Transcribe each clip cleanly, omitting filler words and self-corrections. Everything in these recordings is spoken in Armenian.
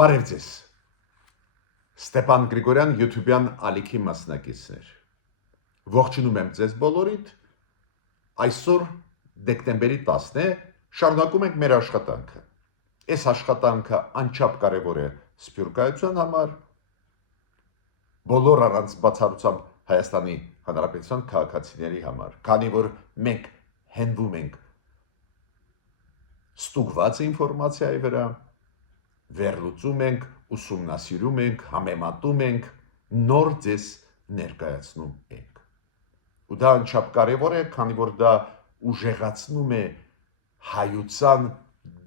Բարև ձեզ, Ստեփան Գրիգորյան YouTube-յան ալիքի մասնակիցներ, ողջունում եմ ձեզ բոլորիդ, այսօր դեկտեմբերի 10-ն է, շարունակում ենք մեր աշխատանքը, այս աշխատանքը անչափ կարևոր է Սփյուռքայության համար, բոլոր առանց բացառությամբ Հայաստանի Հանրապետության քաղաքացիների համար, քանի որ մենք հենվում ենք ստուգված ինֆորմացիայի վրա, վերլուծում ենք, ուսումնասիրում ենք, համեմատում ենք, նոր ձեզ ներկայացնում ենք։ Ու դա անչափ կարևոր է, քանի որ դա ուժեղացնում է հայության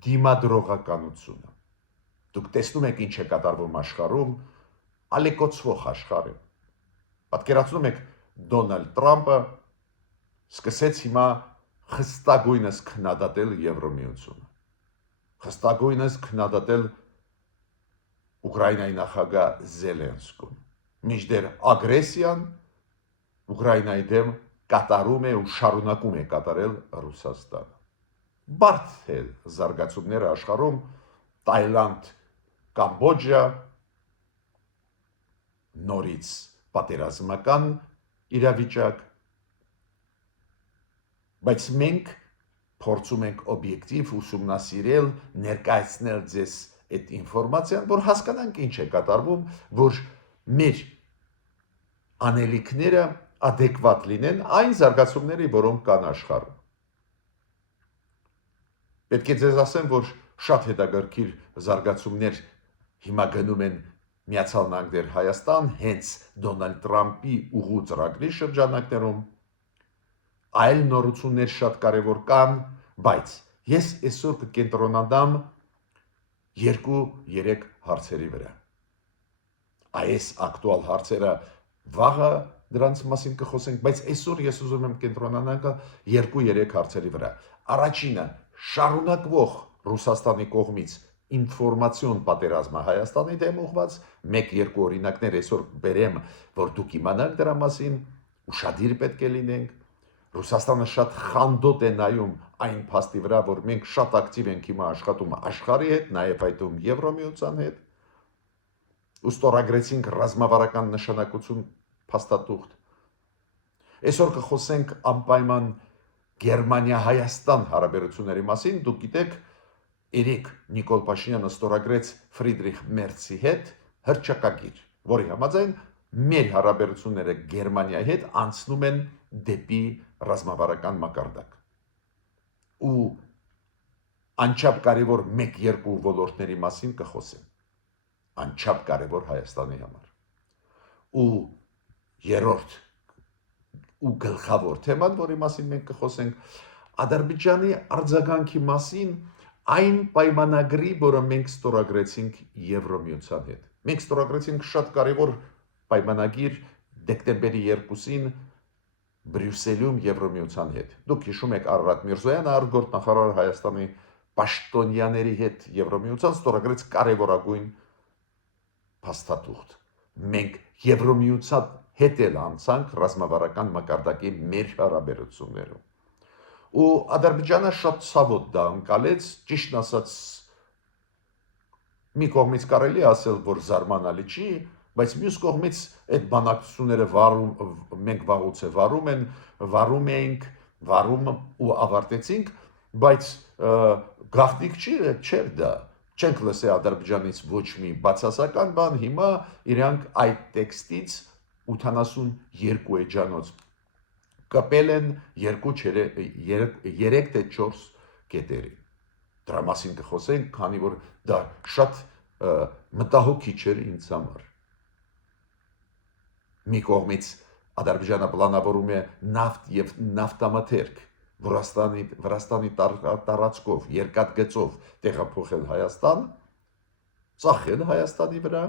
դիմադրողականությունը։ Դուք տեսնում եք ինչ է կատարվում աշխարհում, ալեկոծվող աշխարհ է։ Պատկերացնում եք Դոնալդ Տրամպը սկսեց հիմա խստագույնս քննադատել Եվրոմիությունը, խստագույնս քննադատել Ուկրաինայի նախագահ Զելենսկուն, մինչդեռ ագրեսիան Ուկրաինայի դեմ կատարում է ու շարունակում է կատարել Ռուսաստանը։ Բարդ է զարգացումները աշխարհում, Թայլանդ, Կամբոջա, նորից պատերազմական իրավիճակ, բայց մենք փորձում ենք օբյեկտիվ ուսումնասիրել, ներկայացնել ձեզ այդ ինֆորմացիան, որ հասկանանք ինչ է կատարվում, որ մեր անելիքները adekvat լինեն այն զարգացումների, որոնք կան աշխարհում։ Պետք է ձեզ ասեմ, որ շատ հետաքրքիր զարգացումներ հիմա գնում են Միացյալ Նահանգներ Հայաստան, հենց Դոնալդ Տրամպի ուղու ծրագրի շրջանակներում, այլ նորություններ շատ կարևոր կան, բայց ես այսօր կկենտրոնանամ 2-3 հարցերի վրա։ Այս ակտուալ հարցերը վաղը դրանց մասին կխոսենք, բայց այսօր ես ուզում եմ կենտրոնանալ 2-3 հարցերի վրա։ Առաջինը շարունակվող Ռուսաստանի կողմից ինֆորմացիոն պատերազմը Հայաստանի դեմ ուղղված, 1-2 օրինակներ այսօր բերեմ, որ դուք իմանաք դրա մասին, ուշադիր պետք է լինենք։ Ռուսաստանը շատ խանդոտ է նայում այն փաստի վրա, որ մենք շատ ակտիվ ենք հիմա աշխատում աշխարհի հետ, նաև այդում Եվրոմիության հետ, ու ստորագրեցինք ռազմավարական նշանակություն փաստաթուղթ։ Այսօր կխոսենք անպայման Գերմանիա-Հայաստան հարաբերությունների մասին, դուք գիտեք, Էրիկ Նիկոլ Փաշինյանը ստորագրեց Ֆրիդրիխ Մերցի հետ հռչակագիր, որի համաձայն մեր հարաբերությունները Գերմանիայի հետ անցնում են դեպի ռազմավարական մակարդակ։ Ու անչափ կարևոր 1-2 ոլորտների մասին կխոսեմ, անչափ կարևոր Հայաստանի համար։ Ու երրորդ ու գլխավոր թեման, որի մասին մենք կխոսենք, Ադրբեջանի արձագանքի մասին այն պայմանագրի, որը մենք ստորագրեցինք Եվրոմիության հետ։ Մենք ստորագրեցինք շատ կարևոր պայմանագիր դեկտեմբերի 2-ին Բրյուսելում Եվրոմիության հետ։ Դուք հիշում եք Արարատ Միրզոյանը, արտգործ նախարար Հայաստանի պաշտոնյաների հետ Եվրոմիության ստորագրեց կարևորագույն փաստաթուղթ։ Մենք Եվրոմիության հետ էլ անցանք ռազմավարական մակարդակի մեր հարաբերություններում։ Ու Ադրբեջանը շատ ցավոտ դա անցալեց, ճիշտն ասած, մի կողմից կարելի ասել, որ զարմանալի չի, բայց մյուս կողմից այդ բանակցությունները մենք վաղուց վարում էինք, վարում ու ավարտեցինք, բայց գաղտնիք չէր դա, չենք լսել Ադրբեջանից ոչ մի բացասական բան, հիմա իրանք այդ տեքստից 82 էջանոց կպել են 3 թե 4 կետերի։ Դրա մասին կխոսենք, քանի որ դա շատ մտահոգիչ էր ինձ համար։ Մի կողմից Ադրբեջանը պլանավորում է նավթ եւ նավթամթերք Վրաստանի տարածքով, երկաթգծով տեղափոխել Հայաստան, ծախել Հայաստանի վրա,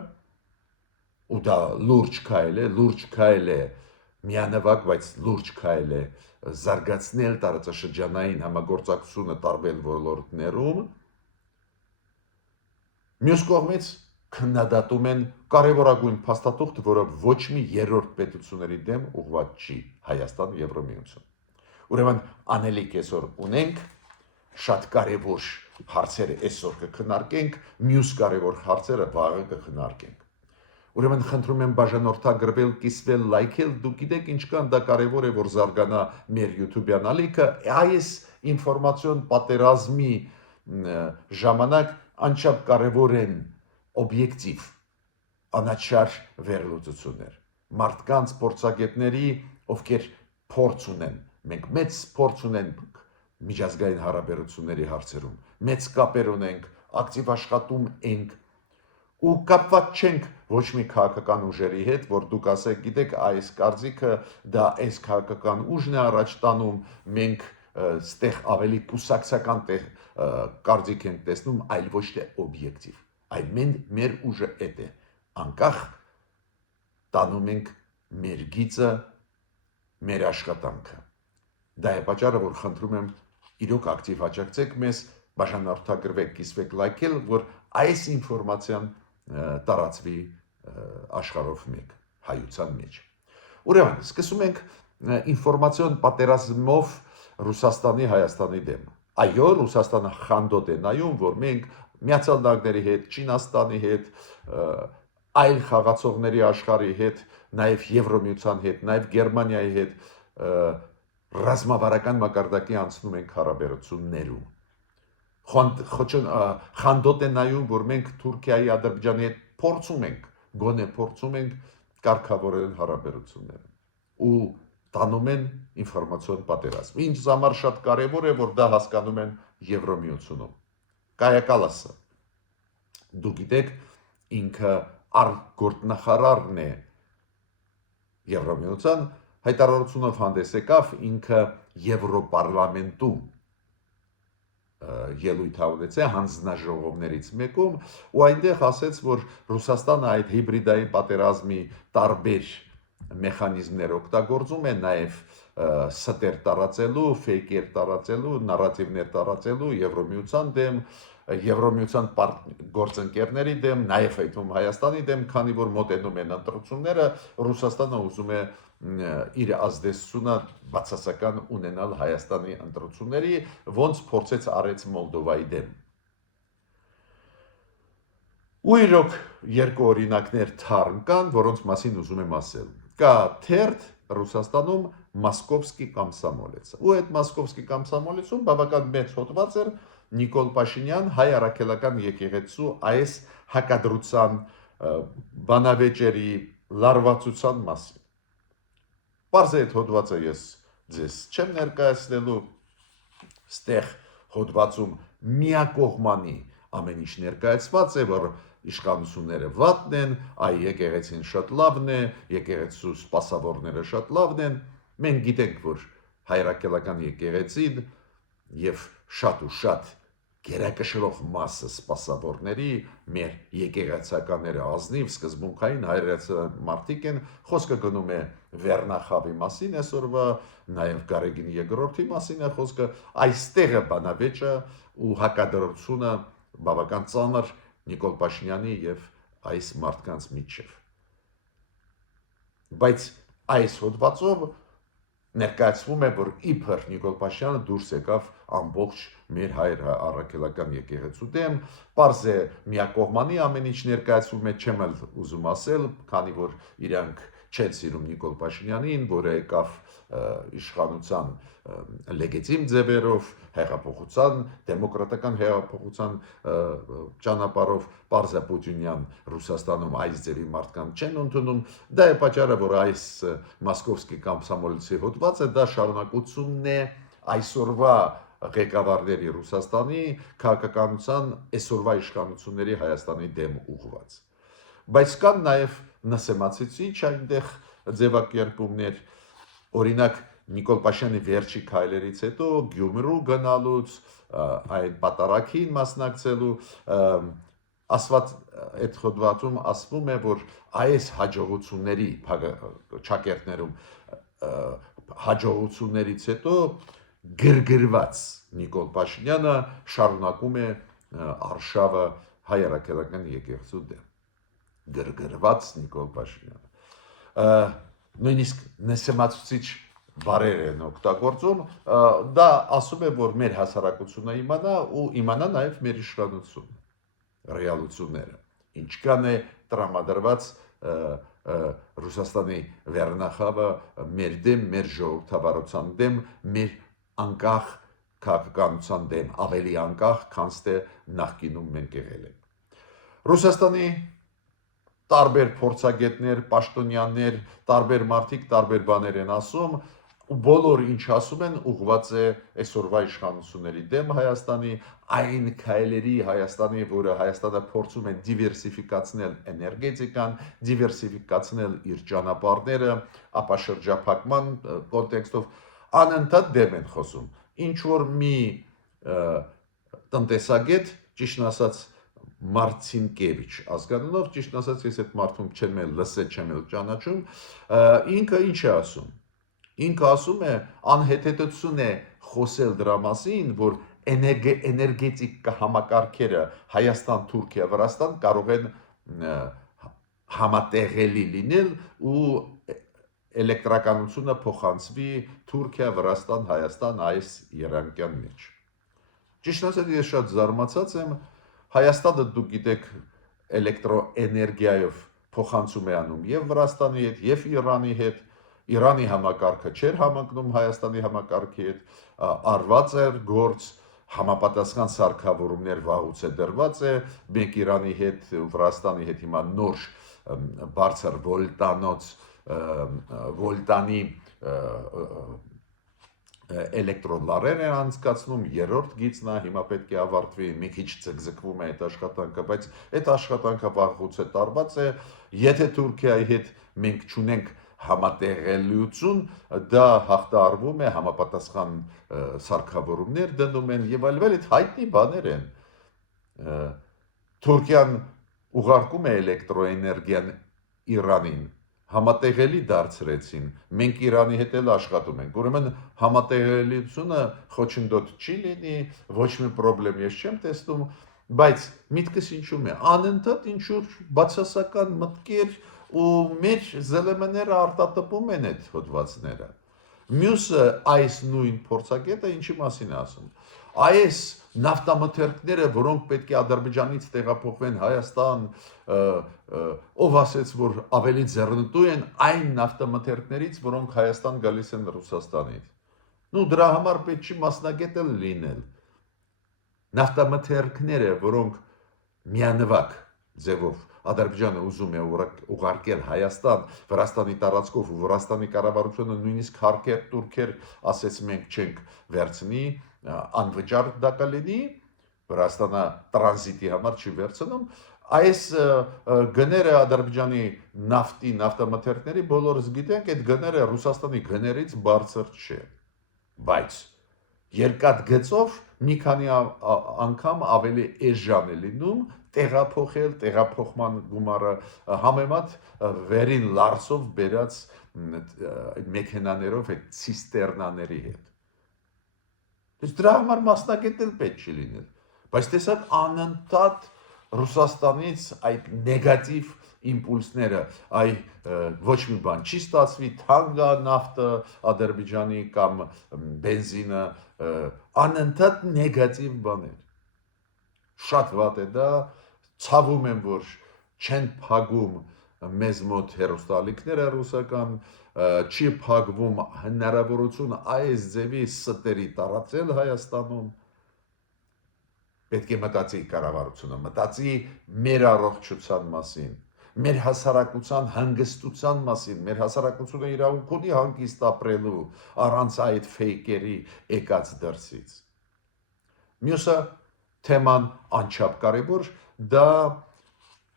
ու դա լուրջ քայլ է, միանվագ, բայց լուրջ քայլ է զարգացնել տարածաշրջանային համագործակցությունը տարբեր ոլորտներում։ Մյուս կողմից քննադատում են կարևորագույն փաստաթուղթ, որը ոչ մի երրորդ պետությունների դեմ ուղղված չի, Հայաստան Եվրոմիություն։ Ուրեմն անելիք այսօր ունենք շատ կարևոր հարցերը այսօր կքննարկենք, մյուս կարևոր հարցերը վաղը կքննարկենք։ Ուրեմն խնդրում եմ բաժանորդագրվել, կիսվել, լայքել, դուք գիտեք ինչքան դա կարևոր է, որ զարգանա մեր YouTube-յան ալիքը, այս ինֆորմացիոն պատերազմի ժամանակ անչափ կարևոր են օբյեկտիվ, անաչար վերլուծություններ, մարդկանց փորձագետների, ովքեր փորձ ունեն, մենք մեծ փորձ ունենք միջազգային հարաբերությունների հարցերում, մեծ կապեր ունենք, ակտիվ աշխատում ենք ու կապված չենք ոչ մի քաղաքական ուժերի հետ, որ դուք ասեք, գիտեք, այս կարծիքը դա այս քաղաքական ուժն է առաջ տանում, մենք ստեղ ավելի կուսակցական կարծիք ենք տեսնում, այլ ոչ թե օբյեկտիվ։ Այլ մեր ուժը էդ է, անկախ տանում ենք մեր գիծը, մեր աշխատանքը։ Դա է պատճառը, որ խնդրում եմ իրոք ակտիվ աջակցեք մեզ, բաժանորդագրվեք, կիսվեք, լայքել, որ այս ինֆորմացիան տարածվի աշխարհով մեկ հայության մեջ։ Ուրեմն, սկսում ենք ինֆորմացիոն պատերազմով Ռուսաստանի Հայաստանի դեմ։ Այո, Ռուսաստանը խանդոտ է նայում, որ մենք Միացյալ Նահանգների հետ, Չինաստանի հետ, այլ խաղացողների աշխարհի հետ, նաև Եվրոմիության հետ, նաև Գերմանիայի հետ ռազմավարական մակարդակի անցնում ենք հարաբերություններում։ Խանդոտ է նայում, որ մենք Թուրքիայի, Ադրբեջանի հետ փորձում ենք, գոնե փորձում ենք կարգավորել հարաբերությունները ու տանում են ինֆորմացիոն պատերազմ։ Ինչ համար շատ կարևոր է, որ դա հասկանում են Եվրոմիությունում։ Կայա Կալասը, դուք գիտեք, ինքը արտգործնախարարն է Եվրոմիության, հայտարարությունով հանդես եկավ, ինքը Եվրոպարլամենտում ելույթ ունեցել հանձնաժողովներից մեկում ու այնտեղ ասեց, որ Ռուսաստանը այդ հիբրիդային պատերազմի տարբեր մեխանիզմներ օգտագործում է, նաև ստեր տարածելու, ֆեյքեր տարածելու, նարատիվներ տարածելու Եվրոմիության դեմ, Եվրոմիության գործընկերների դեմ, նաև այդում Հայաստանի դեմ, քանի որ մոտենում են ընտրությունները, Ռուսաստանը ուզում է իր ազդեցությունը բացասական ունենալ Հայաստանի ընտրությունների, ոնց փորձեց արեց Մոլդովայի դեմ։ Ու իրոք երկու օրինակներ թարմ կան, որոնց մասին ուզում եմ ասել։ Կա թերթ Ռուսաստանում Մոսկովսկի կոմսոմոլեցը։ Ու այդ Մոսկովսկի կոմսոմոլեցում բավական մեծ հոդված էր Նիկոլ Փաշինյան հայ առաքելական եկեղեցու այս հակադրության բանավեճերի լարվածության մասին։ Պարզ է այդ հոդվածը ես ձեզ չեմ ներկայացնելու, ստեղ հոդվածում միակողմանի ամեն ինչ ներկայացված է, որ իշխանությունները վատն են, այ եկեղեցին շատ լավն է, եկեղեցու սպասավորները շատ լավն են, մենք գիտենք, որ հայրաքելական եկեղեցին եւ շատ ու շատ գերակշռող մասը սպասավորների մեր եկեղեցականները ազնիվ սկզբունքային հայրացիական մարդիկ են, խոսքը գնում է Վերնախավի մասին այսօրվա, նաև Գարեգին երկրորդի մասին է խոսքը, այստեղ է բանավեճը ու հակադրությունը բավական ծանր Նիկոլ Փաշինյանի եւ այս մարդկանց միջև։ Բայց այս հոդվածով ներկայացվում է, որ իբր Նիկոլ Փաշինյանը դուրս եկավ ամբողջ մեր հայր առաքելական եկեղեցու դեմ, պարզ է միակողմանի ամեն ինչ ներկայացվում է, չեմ էլ ուզում ասել, քանի որ իրանք չեն սիրում Նիկոլ Փաշինյանին, որը եկավ իշխանության լեգիտիմ ձևերով, հեղափոխության, դեմոկրատական հեղափոխության ճանապարհով, պարզ է Պուտինյան Ռուսաստանում այս ձևի մարդկանց չեն ընդունում, դա է պատճառը, որ այս Մոսկովսկի կոմսոմոլեցի հոդվածը դա շարունակությունն է այսօրվա ղեկավարների Ռուսաստանի քաղաքականության այսօրվա իշխանությունների Հայաստանի դեմ ուղղված։ Բայց կան նաև նսեմացուցիչ այնտեղ ձևակերպումներ, օրինակ Նիկոլ Փաշինյանի վերջի քայլերից հետո Գյումրու գնալուց, այն պատարագին մասնակցելու, ասված այդ հոդվածում ասվում է, որ այս հաջողությունների ճակերտներում հաջողություններից հետո գրգռված Նիկոլ Փաշինյանը շարունակում է արշավը հայ առաքելական եկեղեցու դեմ։ Գրգռված Նիկոլ Փաշինյանը։ Նույնիսկ նսեմացուցիչ բարեր են օգտագործում, դա ասում է, որ մեր հասարակությունը իմանա ու իմանա նաև մեր իշխանությունը, ռեալությունները, ինչքան է տրամադրված Ռուսաստանի վերնախավը մեր դեմ, մեր ժողովրդավարության դեմ, մեր անկախ քաղաքականության դեմ, ավելի անկախ, քան թե նախկինում մենք եղել ենք։ Ռուսաստանի տարբեր փորձագետներ, պաշտոնյաներ, տարբեր մարդիկ տարբեր բաներ են ասում, ու բոլոր ինչ ասում են ուղղված է այսօրվա իշխանությունների դեմ Հայաստանի, այն քայլերի Հայաստանի, որը Հայաստանը փորձում է դիվերսիֆիկացնել էներգետիկան, դիվերսիֆիկացնել իր ճանապարհները, ապա շրջափակման կոնտեքստով անընդհատ դեմ են խոսում։ Ինչ որ մի տնտեսագետ, ճիշտ ասած Մարցինկևիչ ազգանունով, ճիշտ ասած ես այդ մարդուն չեմ էլ լսել, չեմ էլ ճանաչում, ինքը ինչ է ասում։ Ինքը ասում է, անհետեթություն է խոսել դրա մասին, որ էներգետիկ համակարգերը Հայաստան, Թուրքիա, Վրաստան կարող են համատեղելի լինել ու էլեկտրականությունը փոխանցվի Թուրքիա, Վրաստան, Հայաստան այս երանգյան մեջ։ Ճիշտ ասած ես շատ զարմացած եմ, Հայաստանը դուք գիտեք էլեկտրոէներգիայով փոխանցում է անում եւ Վրաստանի հետ, եւ Իրանի հետ, Իրանի համակարգը չէր համընկնում Հայաստանի համակարգի հետ, արված էր գործ, համապատասխան սարքավորումներ վաղուց է դրված է, մենք Իրանի հետ, Վրաստանի հետ հիմա նոր բարձր վոլտանի էլեկտրոլարեր են անցկացնում, երրորդ գիծն է, հիմա պետք է ավարտվի, մի քիչ ձգձգվում է այդ աշխատանքը, բայց այդ աշխատանքը վաղուց է տարված է, եթե Թուրքիայի հետ մենք չունենք համատեղելիություն, դա հաղթահարվում է, համապատասխան սարքավորումներ դնում են եւ այլն, այդ հայտնի բաներ են։ Թուրքիան ուղարկում է էլեկտրոէներգիան Իրանին, համատեղելի դարձրեցին, մենք Իրանի հետ էլ աշխատում ենք, ուրեմն համատեղելիությունը խոչընդոտ չի լինի, ոչ մի պրոբլեմ ես չեմ տեսնում, բայց միտքս ինչու՞մ է, անընդհատ ինչ-որ բացասական մտքեր ու մեր ԶԼՄ-ները արտատպում են այդ հոդվածները։ Մյուսը այս նույն փորձագետը ինչի մասին է ասում։ Այս նավթամթերքները, որոնք պետք է Ադրբեջանից տեղափոխվեն Հայաստան, ով ասեց, որ ավելի ձեռնտու են այն նավթամթերքներից, որոնք Հայաստան գալիս են Ռուսաստանից։ Ну դրա համար պետք չի մասնագետ լինել։ Նավթամթերքները, որոնք միանվագ ձևով Ադրբեջանը ուզում է ուղարկել Հայաստան, Վրաստանի տարածքով ու Վրաստանի կառավարությունը նույնիսկ հարկեր տուրքեր ասեց մենք չենք վերցնի, անվճար դա կլինի, Վրաստանը տրանզիտի համար չի վերցնում, այս գները Ադրբեջանի նավթամթերքների բոլորս գիտենք, այդ գները Ռուսաստանի գներից բարձր չէ, բայց երկաթ գծով մի քանի անգամ ավելի էժան է լինում տեղափոխել, տեղափոխման գումարը համեմատ վերին լարսով բերած մեքենաներով այդ ցիստերնաների հետ։ Դες դրա համար մասնագետ էլ պետք չի լինել, բայց տեսակ անընդհատ Ռուսաստանից այդ նեգատիվ իմպուլսները, այ ոչ մի բան չի ստացվի, թանկա նավթը Ադրբեջանի կամ բենզինը, անընդհատ նեգատիվ բաներ։ Շատ վատ է դա, ցավում եմ, որ չեն փակում մեզ մոտ հերոստալիքները ռուսական, չի փակվում հնարավորություն այս ձևի ստերի տարածել Հայաստանում։ Պետք է մտածի կառավարությունը, մտածի մեր առողջության մասին, մեր հասարակության հանգստության մասին, մեր հասարակությունը իրավունք ունի հանգիստ ապրելու առանց այդ ֆեյքերի եկած դրսից։ Մյուսը թեման անչափ կարևոր, դա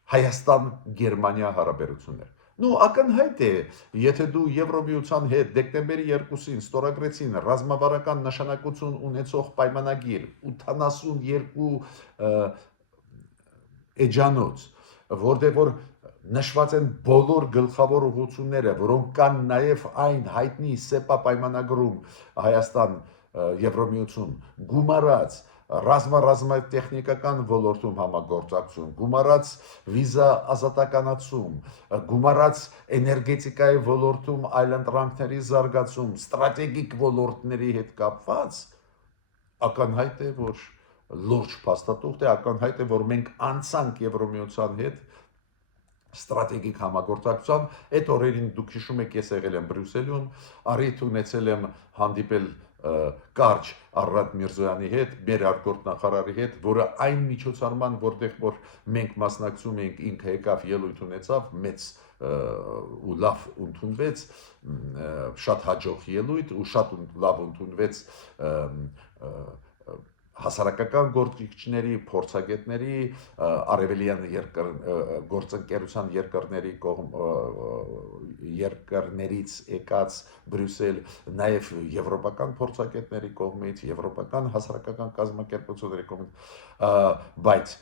Հայաստան-Գերմանիա հարաբերություններ։ Ну ակնհայտ է, եթե դու Եվրոմիության հետ դեկտեմբերի 2-ին ստորագրեցին ռազմավարական նշանակություն ունեցող պայմանագիր 82 էջանոց, որտեղ որ նշված են բոլոր գլխավոր ուղղությունները, որոնք կան նաև այն հայտնի ՍԵՊԱ պայմանագրում Հայաստան Եվրոմիություն գումարած ռազմա տեխնիկական ոլորտում համագործակցություն, գումարած վիզա ազատականացում, գումարած էներգետիկայի ոլորտում այլընտրանքների զարգացում, ստրատեգիկ ոլորտների հետ կապված ակնհայտ է, որ լուրջ փաստաթուղթ է, ակնհայտ է, որ մենք անցանք Եվրոմիության հետ ստրատեգիկ համագործակցության, այդ օրերին դուք հիշում եք, ես եղել եմ Բրյուսելում, առիթ ունեցել եմ հանդիպել կարճ Արարատ Միրզոյանի հետ, մեր արտգործ նախարարի հետ, որը այն միջոցառման, որտեղ որ մենք մասնակցում ենք, ինքը եկավ ելույթ ունեցավ, մեծ ու լավ ընդունվեց, շատ հաջող ելույթ ու շատ լավ ընդունվեց հասարակական գործիչների, փորձագետների, արևելյան գործընկերության երկրներից եկած Բրյուսել, նաև եվրոպական փորձագետների կողմից, եվրոպական հասարակական կազմակերպությունների կողմից, բայց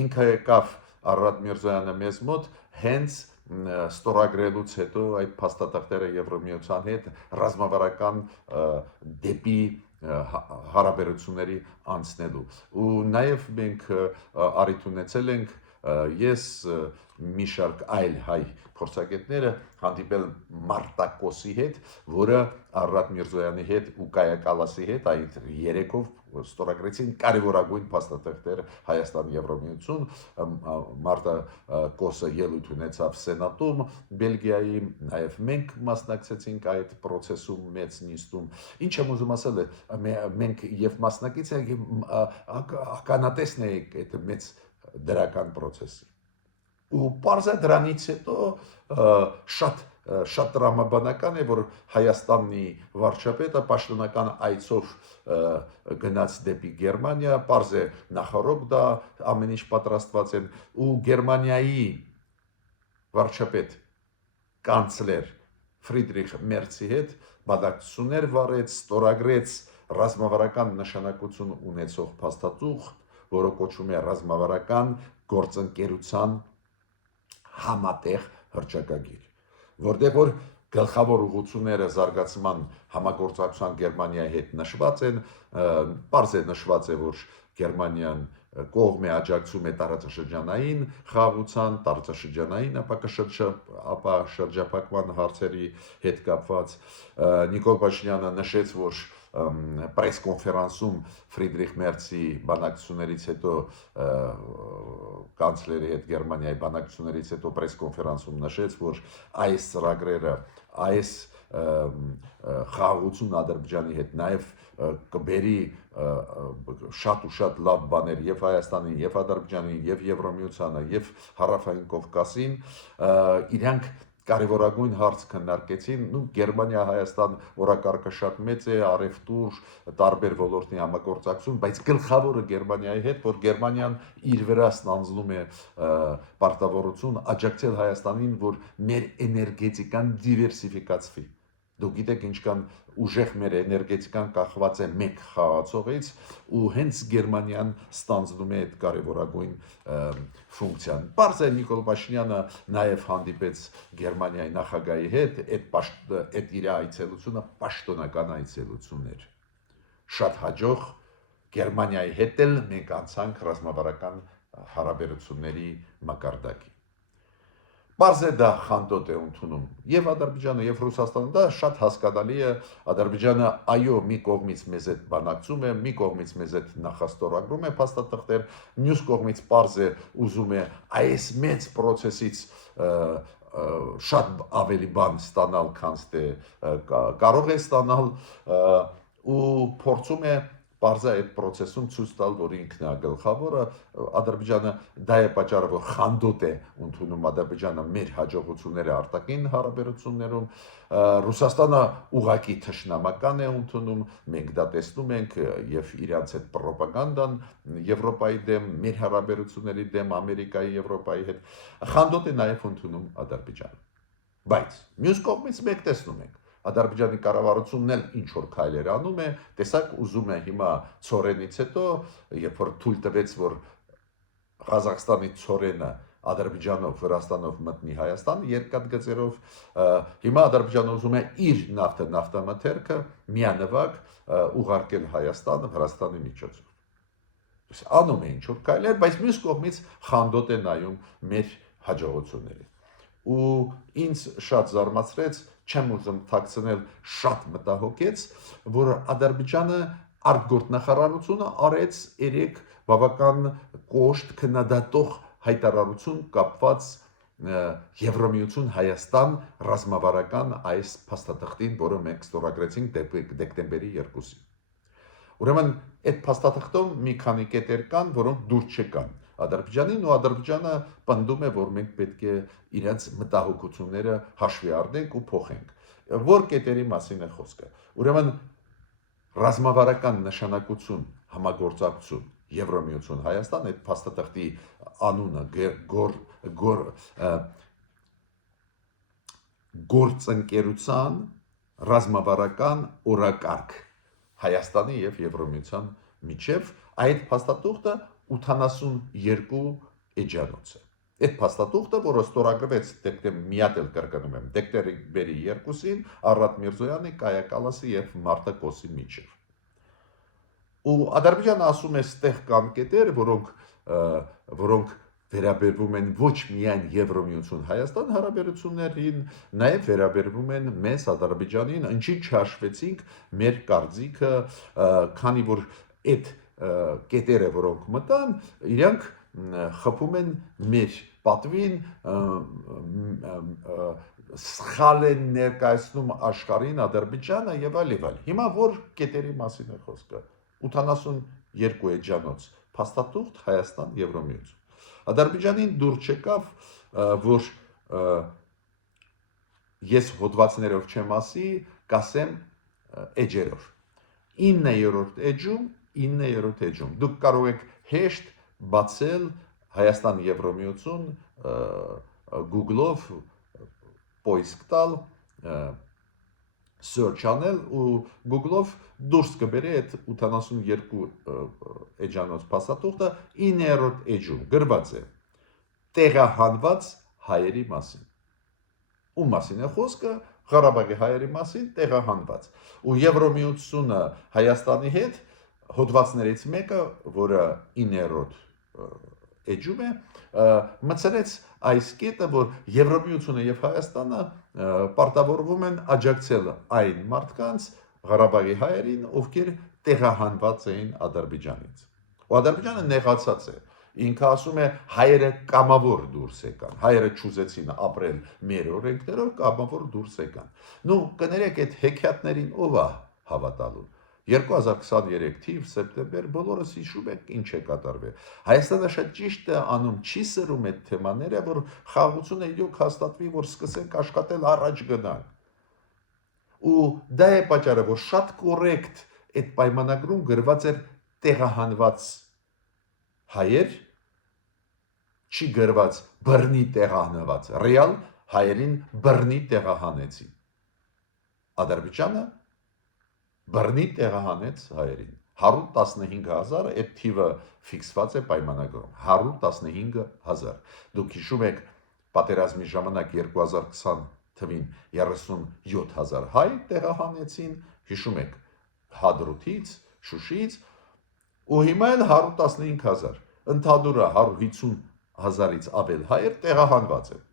ինքը եկավ Արարատ Միրզոյանը մեզ մոտ հենց ստորագրելուց հետո այդ փաստաթղթերը Եվրոմիության հետ ռազմավարական դեպի հարաբերությունների անցնելու ու նաև մենք առիթ ունեցել ենք ես մի շարք այլ հայ փորձագետները հանդիպել Մարտակոսի հետ, որը Արարատ Միրզոյանի հետ ու Կայա Կալասի հետ այդ երեքով ստորագրեցին կարևորագույն փաստաթղթեր Հայաստան Եվրոմիություն, Մարտակոսը ելույթ ունեցավ Սենատում, Բելգիայի, նաև մենք մասնակցեցինք այդ process-ում մեծ նիստում։ Ինչ եմ ուզում ասել, մենք եւ մասնակից ենք ականատեսն ենք այդ մեծ դրական process-ի։ Ու պարզա դրանից հետո շատ տրամաբանական է, որ Հայաստանի վարչապետը պաշտոնական այցով գնաց դեպի Գերմանիա, պարզ է նախորդ դա ամեն ինչ պատրաստված են ու Գերմանիայի վարչապետ կանցլեր Ֆրիդրիխ Մերցի հետ բանակցություններ վարեց, ստորագրեց ռազմավարական նշանակություն ունեցող փաստաթուղթ, որը կոչվում է ռազմավարական գործընկերության համատեղ հռչակագիր, որտեղ որ գլխավոր ուղղությունները զարգացման համագործակցության Գերմանիայի հետ նշված են, պարզ է նշված է, որ Գերմանիան կողմ է աջակցում է տարածաշրջանային խաղաղության, տարածաշրջանային ապաշրջափակման հարցերի հետ կապված։ Նիկոլ Փաշինյանը նշեց, որ պրես-կոնֆերանսում Ֆրիդրիխ Մերցի բանակցություններից հետո կանցլերի հետ Գերմանիայի բանակցություններից հետո պրես-կոնֆերանսում նշեց, որ այս ծրագրերը, այս խաղաղություն Ադրբեջանի հետ նաև կբերի շատ ու շատ լավ բաներ եւ Հայաստանին, եւ Ադրբեջանին, եւ Եվրոմիությանը, եւ Հարավային Կովկասին, իրանք կարևորագույն հարց քննարկեցին, Գերմանիա, Հայաստան օրակարգը շատ մեծ է, առևտուր, տարբեր ոլորտի համագործակցություն, բայց գլխավորը Գերմանիայի հետ, որ Գերմանիան իր վրա ստանձնում է պարտավորություն աջակցել Հայաստանին, որ մեր էներգետիկան դիվերսիֆիկացվի։ Դուք գիտեք ինչքան ուժեղ մեր էներգետիկան կախված է մեկ խաղացողից ու հենց Գերմանիան ստանձնում է այդ կարևորագույն ֆունկցիան։ Պարզ է Նիկոլ Փաշինյանը նաև հանդիպեց Գերմանիայի նախագահի հետ, այդ իր այցելությունը պաշտոնական այցելություն էր։ Շատ հաջող Գերմանիայի հետ էլ մենք անցանք ռազմավարական հարաբերությունների մակարդակի։ Պարզ է դա խանդոտ է ընդունում եւ Ադրբեջանը եւ Ռուսաստանը, դա շատ հասկանալի է, Ադրբեջանը այո մի կողմից մեզ հետ բանակցում է, մի կողմից մեզ հետ նախաստորագրում է փաստաթղթեր, մյուս կողմից պարզ է ուզում է այս մեծ process-ից շատ ավելի բան ստանալ, քան թե կարող է ստանալ ու փորձում է Պարզա այդ process-ում ցույց տալ, որ ինքն է գլխավորը, Ադրբեջանը դա է պատճառը, որ խանդոտ է ընդունում Ադրբեջանը մեր հաջողությունները արտաքին հարաբերություններում, Ռուսաստանը ուղղակի թշնամական է ընդունում, մենք դա տեսնում ենք եւ իրանց այդ ռոպագանդան Եվրոպայի դեմ, մեր հարաբերությունների դեմ Ամերիկայի, Եվրոպայի հետ, խանդոտ է նաեւ ընդունում Ադրբեջանը։ Բայց մյուս կողմից մենք տեսնում ենք Ադրբեջանի կառավարությունն էլ ինչ որ քայլեր անում է, տեսակ ուզում է հիմա ծորենից հետո, երբ որ թույլ տվեց, որ Ղազախստանի ծորենը Ադրբեջանով, Վրաստանով մտնի Հայաստան երկաթգծերով, հիմա Ադրբեջանը ուզում է իր նավթամթերքը միանվագ ուղարկել Հայաստան Վրաստանի միջոցով։ Անում է ինչ որ քայլեր, բայց մյուս կողմից խանդոտ է նայում մեր հաջողություններին։ Ու ինձ շատ զարմացրեց, չեմ ուզում թաքցնել, շատ մտահոգեց, որ Ադրբեջանը արտգործնախարարությունը արեց 3 բավական կոշտ քննադատող հայտարարություն կապված Եվրամիություն Հայաստան ռազմավարական այս փաստաթղթին, որը մենք ստորագրեցինք դեկտեմբերի 2-ին։ Ուրեմն այդ փաստաթղթում մի քանի կետեր կան, որոնք դուր չեկան Ադրբեջանին, ու Ադրբեջանը պնդում է, որ մենք պետք է իրենց մտահոգությունները հաշվի առնենք ու փոխենք։ Որ կետերի մասին է խոսքը։ Ուրեմն ռազմավարական նշանակություն, համագործակցություն Եվրամիություն Հայաստան, այդ փաստաթղթի անունը գործընկերության ռազմավարական օրակարգ Հայաստանի եւ Եվրամիության միջև, այդ փաստաթուղթը 82 էջանոց է։ Այդ փաստաթուղթը, որը ստորագրվեց միատել կրկնում եմ, դեկտեմբերի 2-ին Արարատ Միրզոյանի, Կայա Կալասի եւ Մարտա Կոսի միջև։ Ու Ադրբեջանը ասում է, ստեղ կան կետեր, որոնք վերաբերվում են ոչ միայն Եվրամիություն Հայաստան հարաբերություններին, նաև վերաբերվում են մեզ Ադրբեջանին, ինչի չհաշվեցինք մեր կարծիքը, քանի որ այդ կետերը, որոնք մտան, իրանք խփում են մեր պատվին, սխալ են ներկայացնում աշխարհին Ադրբեջանը եւ այլ եւ այլ։ Հիմա որ կետերի մասին է խոսքը, 82 էջանոց փաստաթուղթ Հայաստան Եվրամիություն։ Ադրբեջանին դուր չեկավ, որ ես հոդվածներով չեմ ասի, կասեմ էջերով։ 9-րդ էջում դուք կարող եք հեշտ բացել Հայաստան Եվրամիություն Google-ով poisk տալ search անել ու Google-ով դուրս կբերի այդ 82 էջանոց փաստաթուղթը 9-րդ էջում գրված է տեղահանված հայերի մասին։ Ում մասին է խոսքը? Ղարաբաղի հայերի մասին տեղահանված։ Ու Եվրամիությունը Հայաստանի հետ հոդվածներից մեկը, որը 9-րդ էջում է, մտցրեց այս կետը, որ Եվրամիությունը եւ Հայաստանը պարտավորվում են աջակցել այն մարդկանց Ղարաբաղի հայերին, ովքեր տեղահանված էին Ադրբեջանից։ Ու Ադրբեջանը նեղացած է։ Ինքը ասում է հայերը կամավոր դուրս եկան, հայերը չուզեցին ապրել մեր օրենքներով, կամավոր դուրս եկան։ Նու կներեք այդ հեքիաթներին ով է հավատալու։ 2023 թիվ սեպտեմբեր բոլորս հիշում եք ինչ է կատարվել։ Հայաստանը շատ ճիշտ է անում, չի սրում այդ թեմաները, որ խաղաղությունը իրոք հաստատվի, որ սկսենք աշխատել առաջ գնալ։ Ու դա է պատճառը, որ շատ կորեկտ այդ պայմանագրում գրված էր տեղահանված հայեր, չի գրված բռնի տեղահանված, ռեալ հայերին բռնի տեղահանեցին։ Ադրբեջանը բռնի տեղահանեց հայերին։ 115,000 այդ թիվը ֆիքսված է պայմանագրում, 115,000։ Դուք հիշում եք պատերազմի ժամանակ 2020 թվին 37,000 հայ տեղահանեցին, հիշում եք Հադրութից, Շուշիից, ու հիմա էլ 115,000, ընդհանուրը 150,000-ից ավել հայեր տեղահանված են։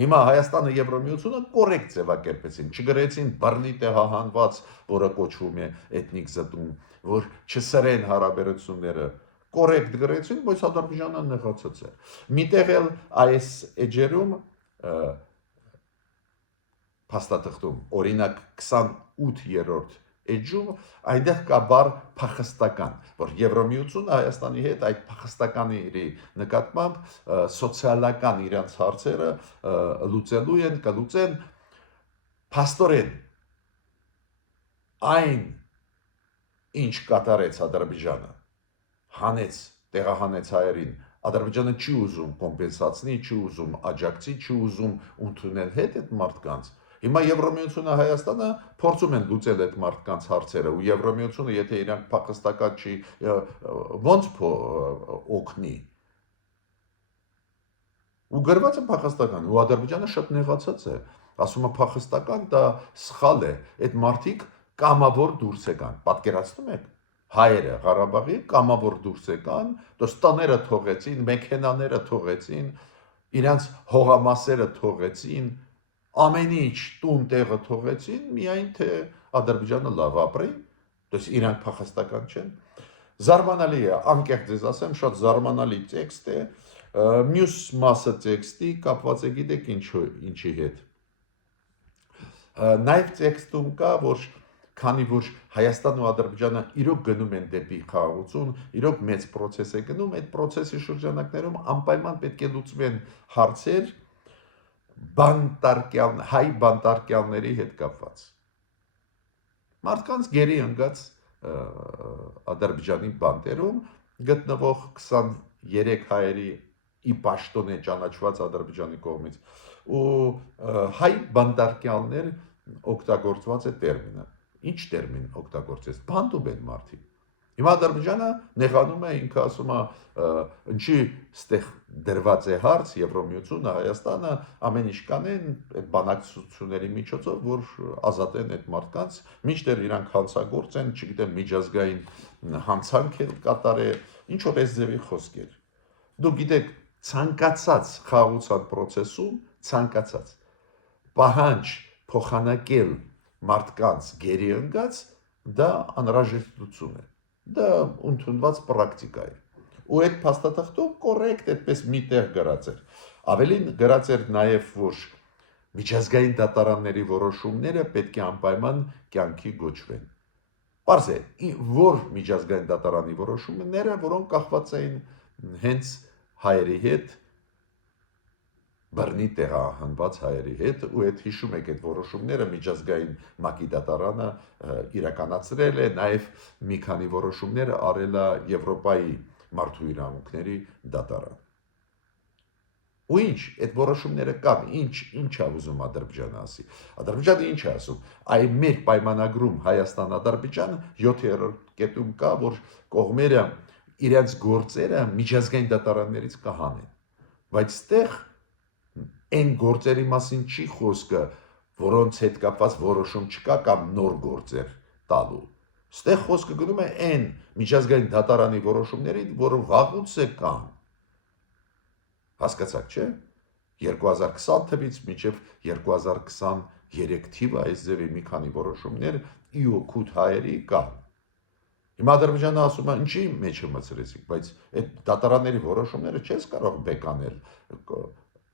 Հիմա Հայաստանը Եվրամիությունը կորեկտ ձևակերպեցին, չգրեցին բռնի տեղահանված, որը կոչվում է էթնիկ զտում, որ չսրեն հարաբերությունները, կորեկտ գրեցին, բայց Ադրբեջանը նեղացած է։ Միտեղ էլ այս էջերում փաստաթղթում, օրինակ 28-րդ էջում այնտեղ կա բառ փախստական, որ Եվրամիությունը Հայաստանի հետ այդ փախստականների նկատմամբ սոցիալական իրենց հարցերը լուծելու են, կլուծեն փաստորեն այն ինչ կատարեց Ադրբեջանը, տեղահանեց հայերին, Ադրբեջանը չի ուզում կոմպենսացնի, չի ուզում աջակցի, չի ուզում ընդունել հետ այդ մարդկանց։ Հիմա Եվրամիությունը Հայաստանը փորձում են լուծել այդ մարդկանց հարցերը, ու Եվրամիությունը, եթե իրանք փախստական չի, ոնց օգնի։ Ու գրված է փախստական, ու Ադրբեջանը շատ նեղացած է, ասում է փախստական դա սխալ է, այդ մարդիկ կամավոր դուրս եկան, պատկերացնում եք, հայերը Ղարաբաղի կամավոր դուրս եկան, տոստաները թողեցին, մեքենաները թողեցին, իրանց հողամասերը թողեցին, ամեն ինչ տուն տեղը թողեցին, միայն թե Ադրբեջանը լավ ապրի, դες իրանք փախստական չեն։ Զարմանալի է, անկեղծ ես ասեմ, շատ զարմանալի տեքստ է, մյուս մասը տեքստի կապված է գիտեք ինչի հետ։ Նաև տեքստում կա, որ քանի որ Հայաստանն ու Ադրբեջանը իրոք գնում են դեպի խաղաղություն, իրոք մեծ process է գնում, այդ process-ի շրջանակներում անպայման պետք է լուծվեն հարցեր հայ բանտարկյալների հետ կապված։ Մարդկանց գերի ընկած Ադրբեջանի բանտերում գտնվող 23 հայերի ի պաշտոն է ճանաչված Ադրբեջանի կողմից ու հայ բանտարկյալներ օգտագործված է տերմինը։ Ինչ տերմին օգտագործեց։ Բանտում են մարդիկ։ Հիմա Ադրբեջանը նեղանում է, ինքը ասում է, ինչի ստեղ դրված է հարց Եվրոմիությունը, Հայաստանը ամեն ինչ կանեն այդ բանակցությունների միջոցով, որ ազատեն այդ մարդկանց, մինչդեռ իրանք հանցագործ են, չգիտեմ, միջազգային հանցանք են կատարել, ինչ որ այս ձևի խոսքեր։ Դու գիտեք, ցանկացած խաղաղության process-ում ցանկացած պահանջ փոխանակել մարդկանց գերի ընկած դա անհրաժեշտություն է, դա ընդունված պրակտիկա է։ Ու այդ փաստաթղթում կոռեկտ այդպես միտեղ գրած էր։ Ավելին գրած էր նաև, որ միջազգային դատարանների որոշումները պետք է անպայման կյանքի գոչվեն։ Պարզ է, որ միջազգային դատարանի որոշումները, որոնք կախված էին հենց հայերի հետ, բռնի տեղահանված հայերի հետ, ու այդ հիշում եք այդ որոշումները միջազգային ՄԱԿ-ի դատարանը իրականացրել է, նաև մի քանի որոշումներ արել է Եվրոպայի մարդու իրավունքների դատարան։ Ու ինչ, այդ որոշումները կան, ինչ է ուզում Ադրբեջանը ասի։ Ադրբեջանը ինչ է ասում։ Այ մեր պայմանագրում Հայաստան-Ադրբեջան 7-րդ կետում կա, որ կողմերը իրենց գործերը միջազգային դատարաններից կհանեն։ Բայց ստեղ այն գործերի մասին չի խոսքը, որոնց հետ կապված որոշում չկա կամ նոր գործեր տալու։ Ստեղ խոսքը գնում է այն միջազգային դատարանի որոշումների, որը վաղուց է կան։ Հասկացաք, չէ՞։ 2020 թվից մինչև 2023 թիվը այս ձևի մի քանի որոշումներ ի օգուտ հայերի կան։ Հիմա Ադրբեջանը ասում է, ինչի մեջը մցրեցիք, բայց այդ դատարանների որոշումները չես կարող բեկանել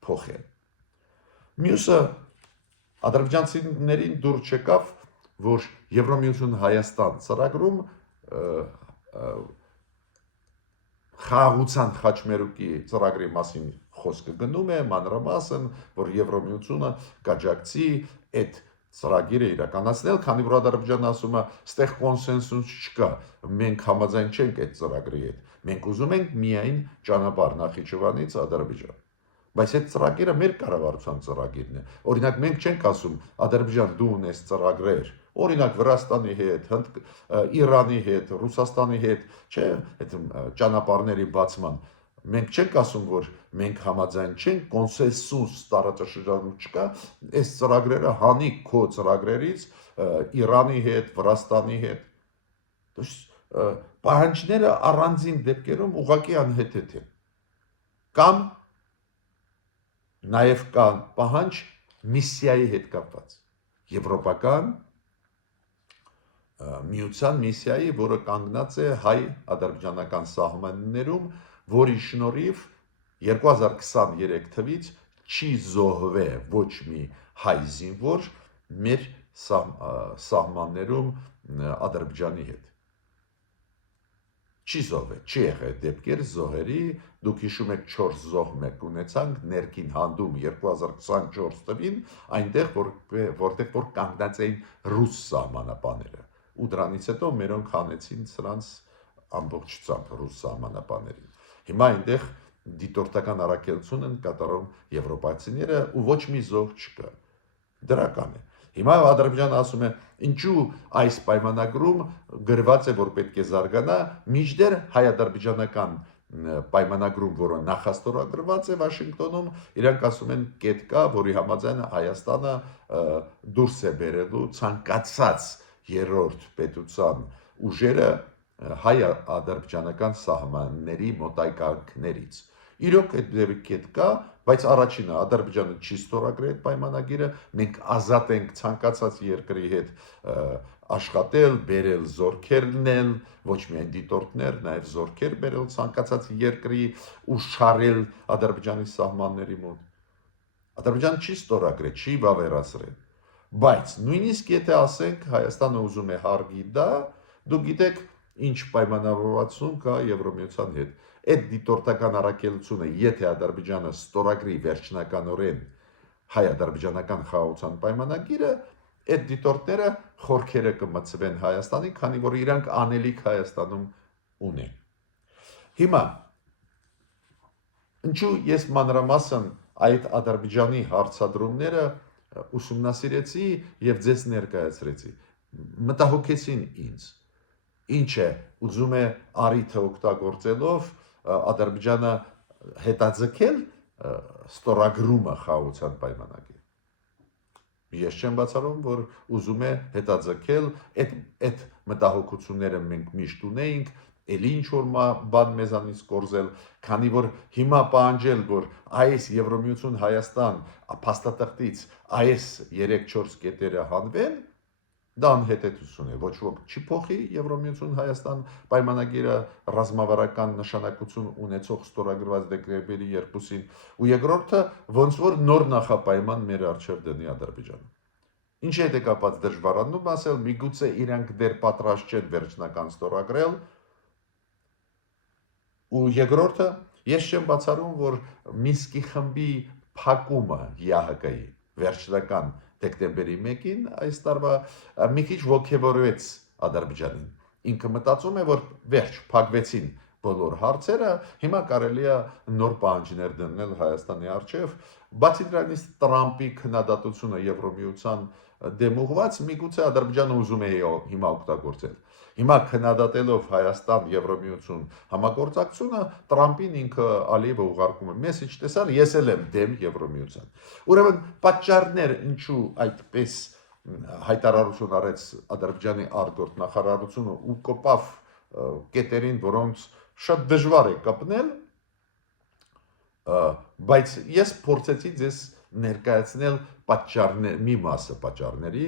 փոխել։ Մյուսը ադրբեջանցիներին դուր չեկավ, որ Եվրոմիություն Հայաստան ծրագրում խաղաղության խաչմերուկի ծրագրի մասին խոսքը գնում է, մանրամասն, որ Եվրոմիությունը կաջակցի այդ ծրագիրը իրականացնել, քանի որ Ադրբեջանը ասում է, ստեղ կոնսենսուս չկա, մենք համաձայն չենք այդ ծրագրի հետ, մենք ուզում ենք միայն ճանապարհ Նախիջևանից Ադրբեջան։ Բայց այդ ծրագիրը մեր կառավարության ծրագիրն է։ Օրինակ մենք չենք ասում Ադրբեջան դու ունես ծրագրեր, օրինակ Վրաստանի հետ, Իրանի հետ, Ռուսաստանի հետ, չէ, այդ ճանապարհների բացման։ Մենք չենք ասում, որ մենք համաձայն չենք, կոնսենսուս տարածաշրջանում չկա, այս ծրագրերը հանի քո ծրագրերից Իրանի հետ, Վրաստանի հետ։ Պահանջները առանձին դեպքերում ուղղակի անհեթեթ են։ Կամ նաև կան պահանջ միսիայի հետ կապված։ Եվրոպական միության միսիայի, որը կանգնած է հայ-ադրբեջանական սահմաններում, որի շնորհիվ 2023 թվից չի զոհվե ոչ մի հայ զինվոր մեր սահմաններում Ադրբեջանի հետ։ Չի զոհվել, չի եղել դեպքեր զոհերի, դուք հիշում եք 4 զոհ մեկ ունեցանք ներքին հանդում 2024 թվին, այնտեղ որտեղ որ կանգնած էին ռուս սահմանապանները, ու դրանից հետո մերոնք հանեցին սրանց ամբողջությամբ ռուս սահմանապաներին։ Հիմա այնտեղ դիտորդական առաքելություն են կատարում եվրոպացիները ու ոչ մի զոհ չկա։ Դրական է։ Հիմա Ադրբեջանը ասում է, ինչու այս պայմանագրում գրված է, որ պետք է զարգանա, մինչդեռ հայ-ադրբեջանական պայմանագրում, որը նախաստորագրված է Վաշինգտոնում, իրանք ասում են կետ կա, որի համաձայն Հայաստանը դուրս է բերելու ցանկացած երրորդ պետության ուժերը հայ-ադրբեջանական սահմանների մոտայնքներից։ Իրոք այդ դեպքեր կա, բայց առաջինը Ադրբեջանը չի ստորագրել այդ պայմանագիրը, մենք ազատ ենք ցանկացած երկրի հետ աշխատել, բերել զորքեր նել, ոչ միայն դիտորդներ, նաև զորքեր բերել ցանկացած երկրի ու շարել Ադրբեջանի սահմանների մոտ։ Ադրբեջանը չի ստորագրել, չի վավերացրել։ Բայց նույնիսկ եթե ասենք Հայաստանը ուզում է հարգի դա, դուք գիտեք ինչ պայմանավորվածություն կա Եվրոմիության հետ։ Այդ դիտորդական առաքելությունը, եթե Ադրբեջանը ստորագրի վերջնականորեն հայ-ադրբեջանական խաղաղության պայմանագիրը, այդ դիտորդները խորքերը կմցվեն Հայաստանի, քանի որ իրանք անելիք Հայաստանում ունեն։ Հիմա ինչու ես մանրամասն այդ Ադրբեջանի հարցադրումները ուսումնասիրեցի եւ ձեզ ներկայացրեցի։ Մտահոգեցին ինձ։ Ինչ է, ուզում է առիթը օգտագործելով Ադրբեջանը հետաձգել ստորագրումը խաղաղության պայմանագիր։ Ես չեմ բացառում, որ ուզում է հետաձգել այդ մտահոգությունները մենք միշտ ունեինք, էլի ինչ որ բան մեզանից կորզել, քանի որ հիմա պահանջել, որ այս Եվրոմիություն Հայաստան փաստաթղթից այս 3-4 կետերը հանվեն, դա անհետեցություն է, ոչ ոք չի փոխի Եվրոմիություն Հայաստան պայմանագիրը ռազմավարական նշանակություն ունեցող ստորագրված դեկտեմբերի 2-ին, ու երկրորդը ոնց որ նոր նախապայման մեր առջև դնի Ադրբեջանը։ Ինչ հետ է կապած դժվարանում ասել, միգուցե իրանք դեռ պատրաստ չեն վերջնական ստորագրել, ու երկրորդը ես չեմ բացառում, որ Մինսկի խմբի փակումը ԵԱՀԿ-ի վերջնական դեկտեմբերի 1-ին այս տարվա մի քիչ ոգևորվեց Ադրբեջանին։ Ինքը մտածում է, որ վերջ փակվեցին բոլոր հարցերը, հիմա կարելի է նոր պահանջներ դնել Հայաստանի առջև, բացի դրանից Տրամպի քննադատությունը Եվրոմիության դեմ ուղված, միգուցե Ադրբեջանը ուզում է հիմա օգտագործել։ Հիմա քննադատելով Հայաստան Եվրոմիություն համագործակցությունը, Տրամպին ինքը Ալիևը ուղարկում է մեսեջ, տեսար, ես էլ եմ դեմ Եվրոմիության։ Ուրեմն պատճառներ ինչու այդպես հայտարարություն արեց Ադրբեջանի արտգործ նախարարությունը ու կոպավ կետերին, որոնց շատ դժվար է կապնել, բայց ես փորձեցի ձեզ ներկայացնել պատճառներ, մի մասը պատճառների,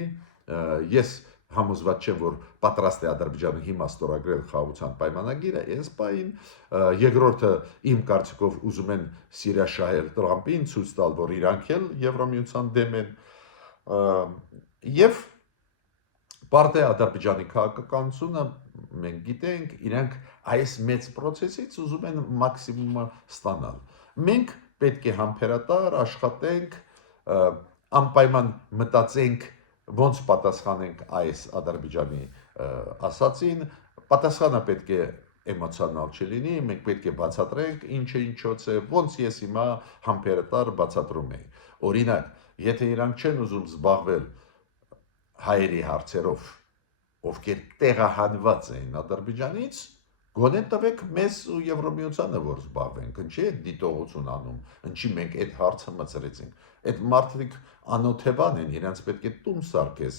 ես համոզված չեմ, որ պատրաստ է Ադրբեջանը հիմա ստորագրել խաղաղության պայմանագիրը, այս պահին, երկրորդը իմ կարծիքով ուզում են սիրաշահել Տրամպին, ցույց տալ, որ իրանք էլ Եվրոմիության դեմ են, եւ Պարտե Ադրբեջանի քաղաքականությունը մենք գիտենք, իրանք այս մեծ process-ից ուզում են մաքսիմումը ստանալ։ Մենք պետք է համբերատար աշխատենք, անպայման մտածենք, ոնց պատասխանենք այս Ադրբեջանի ասածին, պատասխանը պետք է էմոցիոնալ չլինի, մենք պետք է բացատրենք ինչը ինչոց է, ոնց ես հիմա համբերատար բացատրում եմ։ Օրինակ, եթե իրանք չեն ուզում զբաղվել հայերի հարցերով, ովքեր տեղահանված էին Ադրբեջանից, գոնե տվեք մեզ ու Եվրոմիությանը, որ զբաղվենք, ինչի է դիտողություն անում, ինչի մենք այդ հարցը մտցրեցինք։ Այդ մարդիկ անօթևան են, իրենց պետք է տուն սարքես,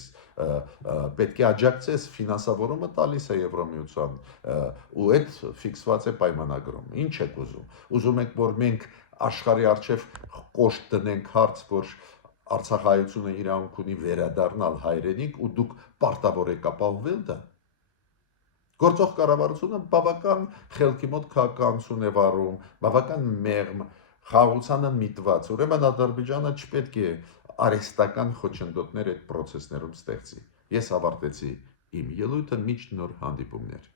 պետք է աջակցես, ֆինանսավորումը տալիս է Եվրոմիության, ու այդ ֆիքսված է պայմանագրում։ Ինչ եք ուզում։ Ուզում եք, որ մենք աշխարհի առջև կոշտ դնենք հարց, որ Արցախայությունը իրավունք ունի վերադառնալ հայրենիք ու դուք պարտավոր եք ապահովել դա։ Գործող կառավարությունը բավական խելքի մոտ քաղաքականություն է վարում, բավական մեղմ, խաղաղությանը միտված։ Ուրեմն Ադրբեջանը չպետք է արհեստական խոչընդոտներ այդ process-ներում ստեղծի։ Ես ավարտեցի իմ ելույթը, մինչ նոր հանդիպումներ։